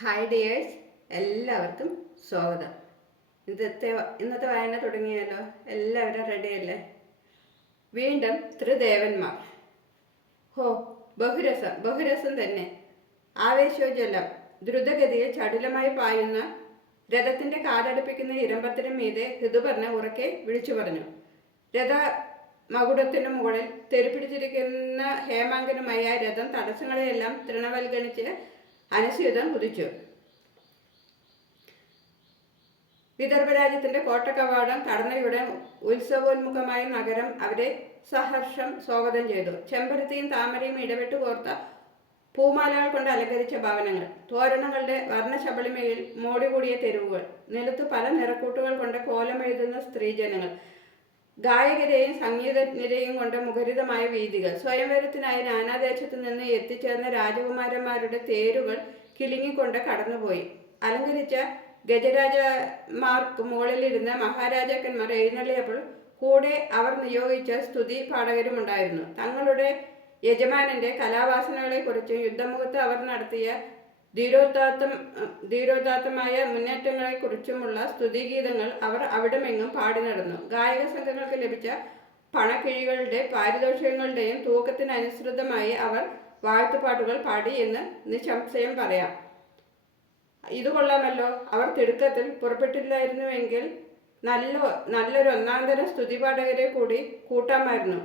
Hi dears എല്ലാവർക്കും സ്വാഗതം. ഇന്നത്തെ ഇന്നത്തെ വായന തുടങ്ങിയല്ലോ. എല്ലാവരും റെഡിയല്ലേ വീണ്ടും ത്രിദേവന്മാർ. ഹോ ബഹുരസം. ബഹുരസം തന്നെ. ആവേശോജ്വലം. ദ്രുതഗതിയിൽ ചടുലമായി പായുന്ന രഥത്തിന്റെ കാലടുപ്പിക്കുന്ന ഇരമ്പത്തിന് മീതെ ഋതുപർണ ഉറക്കെ വിളിച്ചു പറഞ്ഞു. രഥ മകുടത്തിനു മുകളിൽ തെരുപ്പിടിച്ചിരിക്കുന്ന ഹേമാങ്കനുമായ രഥം തടസ്സങ്ങളെയെല്ലാം തൃണവൽഗണിച്ച് അനുസ്യൂതം കുതിച്ചു വിദർഭ രാജ്യത്തിന്റെ കോട്ടക്കവാടം കടന്നയുടെ ഉത്സവോന്മുഖമായ നഗരം അവരെ സഹർഷം സ്വാഗതം ചെയ്തു. ചെമ്പരത്തിയും താമരയും ഇടപെട്ട് കോർത്ത പൂമാലകൾ കൊണ്ട് അലങ്കരിച്ച ഭവനങ്ങൾ തോരണങ്ങളുടെ വർണശബളിമയിൽ മോടികൂടിയ തെരുവുകൾ നിലത്ത് പല നിറക്കൂട്ടുകൾ കൊണ്ട് കോലമെഴുതുന്ന സ്ത്രീജനങ്ങൾ ഗായകരെയും സംഗീതജ്ഞരെയും കൊണ്ട് മുഖരിതമായ വീതികൾ. സ്വയംവരത്തിനായി നാനാദേശത്തു നിന്ന് എത്തിച്ചേർന്ന രാജകുമാരന്മാരുടെ തേരുകൾ കിളിങ്ങിക്കൊണ്ട് കടന്നുപോയി. അലങ്കരിച്ച ഗജരാജമാർക്ക് മുകളിലിരുന്ന മഹാരാജാക്കന്മാർ എഴുന്നള്ളിയപ്പോൾ കൂടെ അവർ നിയോഗിച്ച സ്തുതി പാടകരുമുണ്ടായിരുന്നു തങ്ങളുടെ യജമാനന്റെ കലാവാസനകളെക്കുറിച്ചും യുദ്ധമുഖത്ത് അവർ നടത്തിയ ധീരോദാത്തം ധീരോദാത്തമായ മുന്നേറ്റങ്ങളെക്കുറിച്ചുമുള്ള സ്തുതിഗീതങ്ങൾ അവർ അവിടമെങ്ങും പാടി നടന്നു. ഗായക സംഘങ്ങൾക്ക് ലഭിച്ച പണക്കിഴികളുടെ പാരിതോഷികങ്ങളുടെയും തൂക്കത്തിനനുസൃതമായി അവർ വാഴ്ത്തുപാട്ടുകൾ പാടി എന്ന് നിശംശയം പറയാം. ഇത് കൊള്ളാമല്ലോ. അവർ തിടുക്കത്തിൽ പുറപ്പെട്ടില്ലായിരുന്നുവെങ്കിൽ നല്ല നല്ലൊരു ഒന്നാന്തര സ്തുതിപാഠകരെ കൂടി കൂട്ടാമായിരുന്നു.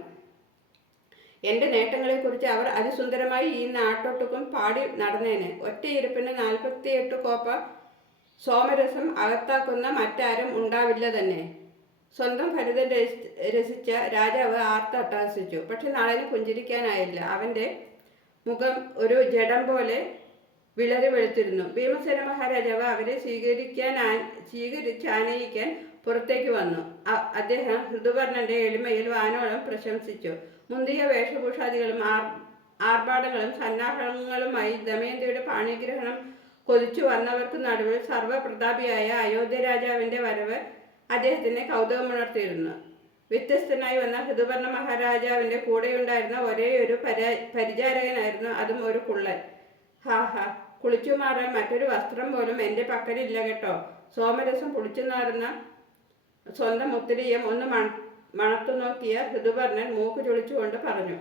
എന്റെ നേട്ടങ്ങളെക്കുറിച്ച് അവർ അതിസുന്ദരമായി ഈ നാട്ടൊട്ടുക്കും പാടി നടന്നേനെ. ഒറ്റയിരുപ്പിന് നാൽപ്പത്തിയെട്ട് കോപ്പ സോമരസം അകത്താക്കുന്ന മറ്റാരും ഉണ്ടാവില്ല തന്നെ. സ്വന്തം ഭരിതൻ രസിച്ച രാജാവ് ആർത്തട്ടഹസിച്ചു പക്ഷെ നളന് പുഞ്ചിരിക്കാനായില്ല. അവന്റെ മുഖം ഒരു ജഡം പോലെ വിളറി വെളുത്തിരുന്നു. ഭീമസേന മഹാരാജാവ് അവരെ സ്വീകരിക്കാൻ സ്വീകരിച്ച് ആനയിക്കാൻ പുറത്തേക്ക് വന്നു. അദ്ദേഹം ഋതുവർണന്റെ എളിമയിൽ വാനോളം പ്രശംസിച്ചു. മുന്തിയ വേഷഭൂഷാദികളും ആർ ആർഭാടങ്ങളും സന്നാഹങ്ങളുമായി ദമയന്തിയുടെ പാണിഗ്രഹണം കൊതിച്ചു വന്നവർക്ക് നടുവിൽ സർവപ്രതാപിയായ അയോധ്യ രാജാവിന്റെ വരവ് അദ്ദേഹത്തിന് കൗതുകമുണർത്തിയിരുന്നു. വ്യത്യസ്തനായി വന്ന ഋതുവർണ മഹാരാജാവിന്റെ കൂടെയുണ്ടായിരുന്ന ഒരേ ഒരു പരാ പരിചാരകനായിരുന്നു അതും ഒരു കുള്ളൻ. ഹാ ഹാ കുളിച്ചു മാറാൻ മറ്റൊരു വസ്ത്രം പോലും എന്റെ പക്കലില്ല കേട്ടോ. സോമരസം പുളിച്ചു നാറുന്ന സ്വന്തം മുത്തിരിയും ഒന്ന് മണ മണത്തു നോക്കിയ ഋതുപർണൻ മൂക്ക് ചുളിച്ചുകൊണ്ട് പറഞ്ഞു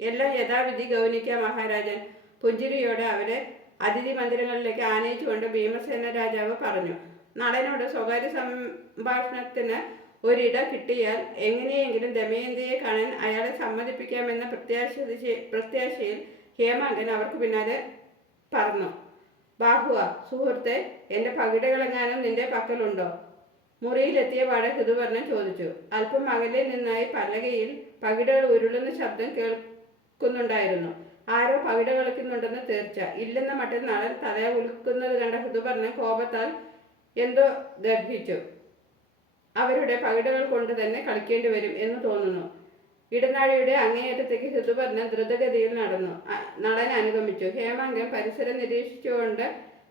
എല്ലാം യഥാവിധി ഗൗനിക്ക മഹാരാജൻ. പുഞ്ചിരിയോടെ അവരെ അതിഥി മന്ദിരങ്ങളിലേക്ക് ആനയിച്ചുകൊണ്ട് ഭീമസേന രാജാവ് പറഞ്ഞു നടനോട് സ്വകാര്യ സംഭാഷണത്തിന് ഒരിട കിട്ടിയാൽ എങ്ങനെയെങ്കിലും ദമയന്തിയെ കാണാൻ അയാളെ സമ്മതിപ്പിക്കാമെന്ന പ്രത്യാശ പ്രത്യാശയിൽ ഹേമാങ്കൻ അവർക്ക് പിന്നാലെ പറഞ്ഞു ബാഹുവ സുഹൃത്തെ എന്റെ പകിടകളെങ്ങാനും നിന്റെ പക്കലുണ്ടോ? മുറിയിലെത്തിയ പാടെ ഋതുവർണൻ ചോദിച്ചു. അല്പം അകലെ നിന്നായി പലകയിൽ പകിടകൾ ഉരുളുന്ന ശബ്ദം കേൾക്കുന്നുണ്ടായിരുന്നു. ആരോ പകിട കളിക്കുന്നുണ്ടെന്ന് തീർച്ച. ഇല്ലെന്ന മട്ടിൽ നടൻ തല ഉൽക്കുന്നത് കണ്ട ഋതുവർണൻ കോപത്താൽ എന്തോ ഗർഭിച്ചു അവരുടെ പകിടകൾ കൊണ്ട് തന്നെ കളിക്കേണ്ടി വരും എന്ന് തോന്നുന്നു. ഇടനാഴിയുടെ അങ്ങേയറ്റത്തേക്ക് ഋതുവർണൻ ദ്രുതഗതിയിൽ നടന്നു. നടൻ അനുഗമിച്ചു. ഹേമാങ്കൻ പരിസരം നിരീക്ഷിച്ചുകൊണ്ട്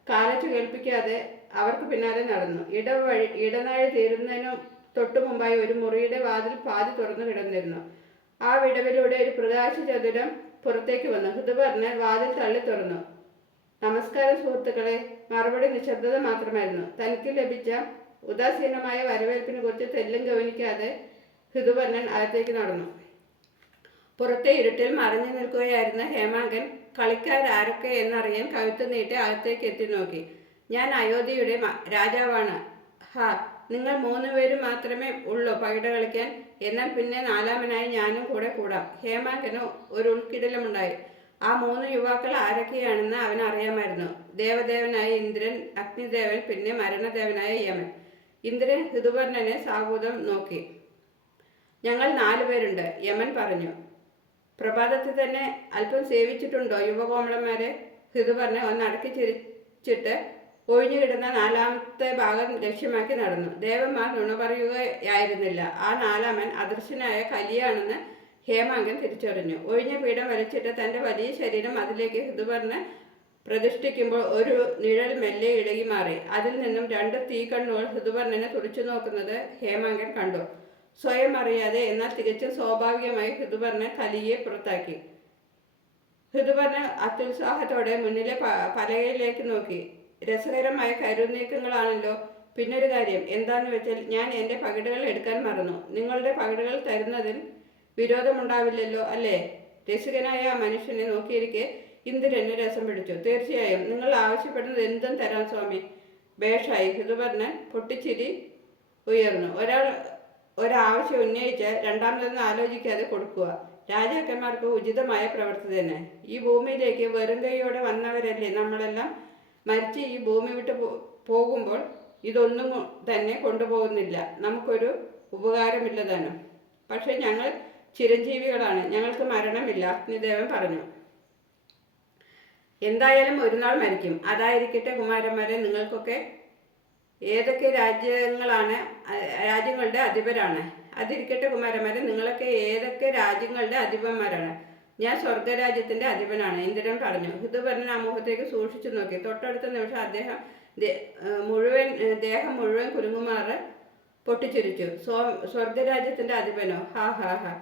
കാലച്ചു കേൾപ്പിക്കാതെ അവർക്ക് പിന്നാലെ നടന്നു. ഇടവഴി ഇടനാഴി തീരുന്നതിനു തൊട്ടു മുമ്പായി ഒരു മുറിയുടെ വാതിൽ പാതി തുറന്നു കിടന്നിരുന്നു. ആ വിടവിലൂടെ ഒരു പ്രകാശ ചതുരം പുറത്തേക്ക് വന്നു. ഋതുവർണൻ വാതിൽ തള്ളി തുറന്നു. നമസ്കാരം സുഹൃത്തുക്കളെ. മറുപടി നിശബ്ദത മാത്രമായിരുന്നു. തനിക്ക് ലഭിച്ച ഉദാസീനമായ വരവേൽപ്പിനെ കുറിച്ച് തെല്ലും ഗവനിക്കാതെ ഋതുവർണൻ അകത്തേക്ക് നടന്നു. പുറത്തെ ഇരുട്ടിൽ മറഞ്ഞു നിൽക്കുകയായിരുന്ന ഹേമാങ്കൻ കളിക്കാരാരൊക്കെ എന്നറിയാൻ കഴുത്ത് നീട്ടി അകത്തേക്ക് എത്തി നോക്കി. ഞാൻ അയോധ്യയുടെ രാജാവാണ്. ഹാ നിങ്ങൾ മൂന്ന് പേര് മാത്രമേ ഉള്ളൂ പകിട കളിക്കാൻ? എന്നാൽ പിന്നെ നാലാമനായി ഞാനും കൂടെ കൂടാം. ഹേമാങ്കന് ഒരു ഉൾക്കിടലമുണ്ടായി. ആ മൂന്ന് യുവാക്കൾ ആരൊക്കെയാണെന്ന് അവൻ അറിയാമായിരുന്നു. ദേവദേവനായ ഇന്ദ്രൻ അഗ്നിദേവൻ പിന്നെ മരണദേവനായ യമൻ. ഇന്ദ്രൻ ഋതുവർണനെ സാഹൂതം നോക്കി. ഞങ്ങൾ നാലുപേരുണ്ട് യമൻ പറഞ്ഞു. പ്രഭാതത്തിൽ തന്നെ അല്പം സേവിച്ചിട്ടുണ്ടോ യുവകോമളന്മാരെ? ഋതു പറഞ്ഞ് ഒന്ന് അടക്കി ചിരിച്ചിട്ട് ഒഴിഞ്ഞു കിടന്ന നാലാമത്തെ ഭാഗം ലക്ഷ്യമാക്കി നടന്നു. ദേവന്മാർ നുണ പറയുകയായിരുന്നില്ല. ആ നാലാമൻ അദൃശ്യനായ കലിയാണെന്ന് ഹേമാങ്കൻ തിരിച്ചറിഞ്ഞു. ഒഴിഞ്ഞ പീഠം വലിച്ചിട്ട് തന്റെ വലിയ ശരീരം അതിലേക്ക് ഋതുപർന്ന് പ്രതിഷ്ഠിക്കുമ്പോൾ ഒരു നിഴൽ മെല്ലെ ഇളകി മാറി അതിൽ നിന്നും രണ്ട് തീക്കണ്ണുകൾ ഋതുപർണനെ തുടിച്ചു നോക്കുന്നത് ഹേമാങ്കൻ കണ്ടു. സ്വയം അറിയാതെ എന്നാൽ തികച്ചും സ്വാഭാവികമായി ഹൃതുപർണ കലിയെ പുറത്താക്കി. ഹൃതുപർണ അത്യുത്സാഹത്തോടെ മുന്നിലെ പലകയിലേക്ക് നോക്കി. രസകരമായ കരുനീക്കങ്ങളാണല്ലോ. പിന്നൊരു കാര്യം എന്താന്ന് വെച്ചാൽ ഞാൻ എന്റെ പകിടുകൾ എടുക്കാൻ മറന്നു. നിങ്ങളുടെ പകിടുകൾ തരുന്നതിൽ വിരോധമുണ്ടാവില്ലല്ലോ അല്ലേ? രസികനായ ആ മനുഷ്യനെ നോക്കിയിരിക്കെ ഇന്ദ്രന് രസം പിടിച്ചു. തീർച്ചയായും നിങ്ങൾ ആവശ്യപ്പെടുന്നത് എന്തും തരാം സ്വാമി. ബേഷായി ഹൃതുപർണൻ പൊട്ടിച്ചിരി ഉയർന്നു. ഒരാൾ ഒരാവശ്യം ഉന്നയിച്ച് രണ്ടാമതൊന്നും ആലോചിക്കാതെ കൊടുക്കുക. രാജാക്കന്മാർക്ക് ഉചിതമായ പ്രവൃത്തി തന്നെ. ഈ ഭൂമിയിലേക്ക് വെറും കൈയോടെ വന്നവരല്ലേ നമ്മളെല്ലാം? മരിച്ച് ഈ ഭൂമി വിട്ട് പോകുമ്പോൾ ഇതൊന്നും തന്നെ കൊണ്ടുപോകുന്നില്ല. നമുക്കൊരു ഉപകാരമില്ലതാനും പക്ഷെ ഞങ്ങൾ ചിരഞ്ജീവികളാണ്. ഞങ്ങൾക്ക് മരണമില്ല. അഗ്നിദേവൻ പറഞ്ഞു. എന്തായാലും ഒരു നാൾ മരിക്കും. അതായിരിക്കട്ടെ കുമാരന്മാരെ നിങ്ങൾക്കൊക്കെ ഏതൊക്കെ രാജ്യങ്ങളാണ് രാജ്യങ്ങളുടെ അധിപരാണ്? അതിരിക്കട്ടെ കുമാരന്മാരെ നിങ്ങളൊക്കെ ഏതൊക്കെ രാജ്യങ്ങളുടെ അധിപന്മാരാണ്? ഞാൻ സ്വർഗരാജ്യത്തിന്റെ അധിപനാണ് ഇന്ദ്രൻ പറഞ്ഞു. ഹിതുപരൻ ആ മുഖത്തേക്ക് സൂക്ഷിച്ചു നോക്കി. തൊട്ടടുത്ത നിമിഷം അദ്ദേഹം മുഴുവൻ ദേഹം മുഴുവൻ കുലുങ്ങുമാറ് പൊട്ടിച്ചിരിച്ചു. സ്വ സ്വർഗരാജ്യത്തിന്റെ അധിപനോ? ഹാ ഹാ ഹാ.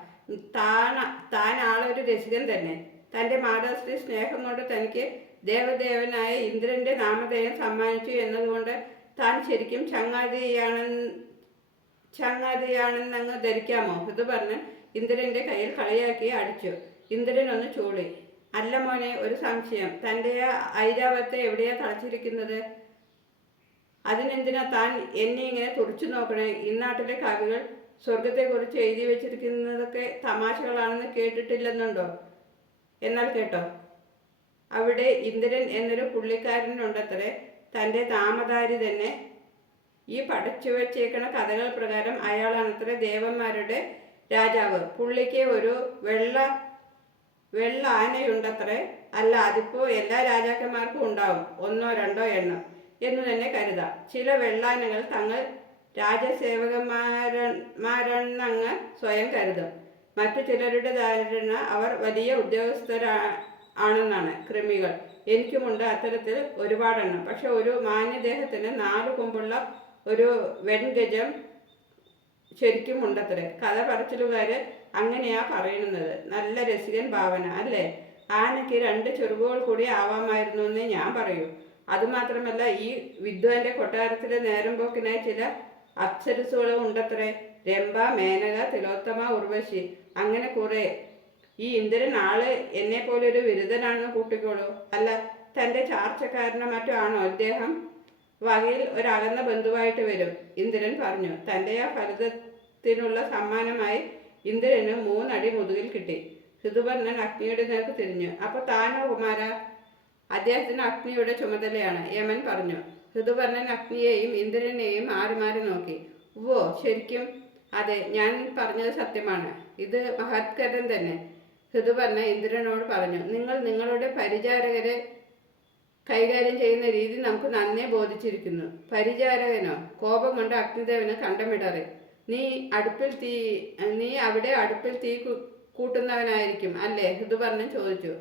താൻ ആളൊരു രസികൻ തന്നെ. തന്റെ മാതാശ്രീ സ്നേഹം കൊണ്ട് തനിക്ക് ദേവദേവനായ ഇന്ദ്രന്റെ നാമധേയം സമ്മാനിച്ചു എന്നതുകൊണ്ട് താൻ ശരിക്കും ചങ്ങാതിയാണെന്ന് ചങ്ങാതിയാണെന്നങ്ങ് ധരിക്കാമോ? ഇത് പറഞ്ഞ് ഇന്ദ്രന്റെ കയ്യിൽ കളിയാക്കി അടിച്ചു. ഇന്ദ്രൻ ഒന്ന് ചൂളി. അല്ല മോനെ ഒരു സംശയം. തന്റെ ഐരാവത്തെ എവിടെയാ തളച്ചിരിക്കുന്നത്? അതിനെന്തിനാ താൻ എന്നെ ഇങ്ങനെ തുറച്ചു നോക്കണേ? ഇന്നാട്ടിലെ കവികൾ സ്വർഗത്തെക്കുറിച്ച് എഴുതി വെച്ചിരിക്കുന്നതൊക്കെ തമാശകളാണെന്ന് കേട്ടിട്ടില്ലെന്നുണ്ടോ? എന്നാൽ കേട്ടോ. അവിടെ ഇന്ദ്രൻ എന്നൊരു പുള്ളിക്കാരനുണ്ടത്രേ. തന്റെ താമതാരി തന്നെ ഈ പഠിച്ചു വച്ചേക്കുന്ന കഥകൾ പ്രകാരം അയാളാണത്രേ ദേവന്മാരുടെ രാജാവ്. പുള്ളിക്ക് ഒരു വെള്ള വെള്ള ആനയുണ്ടത്രേ. അല്ല അതിപ്പോ എല്ലാ രാജാക്കന്മാർക്കും ഉണ്ടാവും. ഒന്നോ രണ്ടോ എണ്ണം എന്ന് തന്നെ കരുതാം. ചില വെള്ളാനകൾ തങ്ങൾ രാജസേവകന്മാരെന്നങ്ങ് സ്വയം കരുതും. മറ്റു ചിലരുടെ ധാരണ അവർ വലിയ ഉദ്യോഗസ്ഥരാ ആണെന്നാണ് കൃമികൾ. എനിക്കുമുണ്ട് അത്തരത്തിൽ ഒരുപാടെണ്ണം. പക്ഷെ ഒരു മാന്യദേഹത്തിന് നാല് കൊമ്പുള്ള ഒരു വെൺഗജം ശരിക്കും ഉണ്ടത്രേ. കഥ പറച്ചിലുകാര് അങ്ങനെയാ പറയുന്നത്. നല്ല രസികൻ ഭാവന അല്ലേ? ആനയ്ക്ക് രണ്ട് ചെറുവുകൾ കൂടി ആവാമായിരുന്നു എന്ന് ഞാൻ പറയൂ. അതുമാത്രമല്ല ഈ വിദ്വാന്റെ കൊട്ടാരത്തിലെ നേരം പോക്കിനായി ചില അപ്സരസുകളും ഉണ്ടത്രേ. രംഭ മേനക തിലോത്തമ ഉർവശി. അങ്ങനെ കുറെ ഈ ഇന്ദ്രൻ ആൾ എന്നെ പോലെ ഒരു വിരുദ്ധനാണെന്ന് കൂട്ടിക്കോളൂ. അല്ല തന്റെ ചാർച്ചക്കാരനോ മറ്റോ ആണോ അദ്ദേഹം വകയിൽ ഒരകന്ന ബന്ധുവായിട്ട് വരും ഇന്ദ്രൻ പറഞ്ഞു. തന്റെ ആ ഫലിതത്തിനുള്ള സമ്മാനമായി ഇന്ദ്രന് മൂന്നടി മുതുകിൽ കിട്ടി. ഋതുപർണൻ അഗ്നിയുടെ നേർക്ക് തിരിഞ്ഞു. അപ്പൊ താനോ കുമാര? അദ്ദേഹത്തിന് അഗ്നിയുടെ ചുമതലയാണ് യമൻ പറഞ്ഞു. ഋതുപർണൻ അഗ്നിയെയും ഇന്ദ്രനെയും മാറി മാറി നോക്കി. ഓ ശരിക്കും? അതെ ഞാൻ പറഞ്ഞത് സത്യമാണ്. ഇത് മഹത്കരം തന്നെ. ഋതുപർണ ഇന്ദ്രനോട് പറഞ്ഞു നിങ്ങൾ നിങ്ങളുടെ പരിചാരകരെ കൈകാര്യം ചെയ്യുന്ന രീതി നമുക്ക് നന്നേ ബോധിച്ചിരിക്കുന്നു. പരിചാരകനോ കോപം കൊണ്ട് അഗ്നിദേവന് കണ്ടമിടറി. നീ അടുപ്പിൽ തീ നീ അവിടെ അടുപ്പിൽ തീ കൂട്ടുന്നവനായിരിക്കും അല്ലേ? ഋതുപർണൻ ചോദിച്ചു.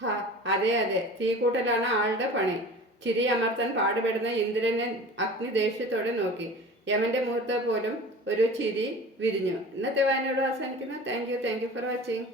ഹാ അതെ അതെ. തീ കൂട്ടലാണ് ആളുടെ പണി. ചിരി അമർത്താൻ പാടുപെടുന്ന ഇന്ദ്രനെ അഗ്നി ദേഷ്യത്തോടെ നോക്കി. യമന്റെ മുഹൂർത്തം പോലും ഒരു ചിരി വിരിഞ്ഞു. ഇന്നത്തെ വായനയോട് അവസാനിക്കുന്നു. Thank you thank you for watching